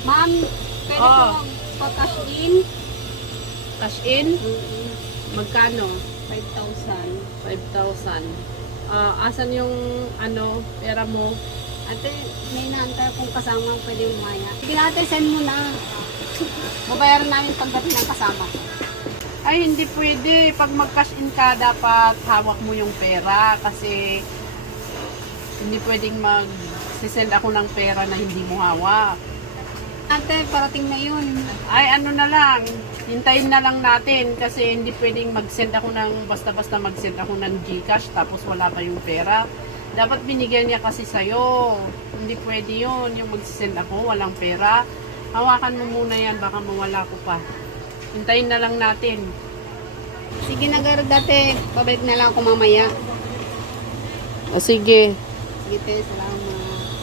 Ma'am, pwede Oh. po pa-cash in? Cash in? Mm, Magkano? 5,000. 5,000. Ah, asan yung ano, pera mo? Ate, may inaantay akong kasama pwede umaya. Sige na ate, send mo na. Babayaran namin pagdating ng kasama ko. Ay, hindi pwede. Pag mag-cash in ka, dapat hawak mo yung pera kasi hindi pwedeng mag send ako ng pera na hindi mo hawak. Ate, parating na yun. Ay, ano na lang, hintayin na lang natin kasi hindi pwedeng mag-send ako ng, basta-basta mag-send ako ng Gcash tapos wala pa yung pera. Dapat binigyan niya kasi sa'yo. Hindi pwede yun, yung mag-send ako, walang pera. Hawakan mo muna yan, baka mawala ko pa. Hintayin na lang natin. Sige na, Garod ate. Pabalik na lang ako mamaya. O sige. Sige, te, salamat.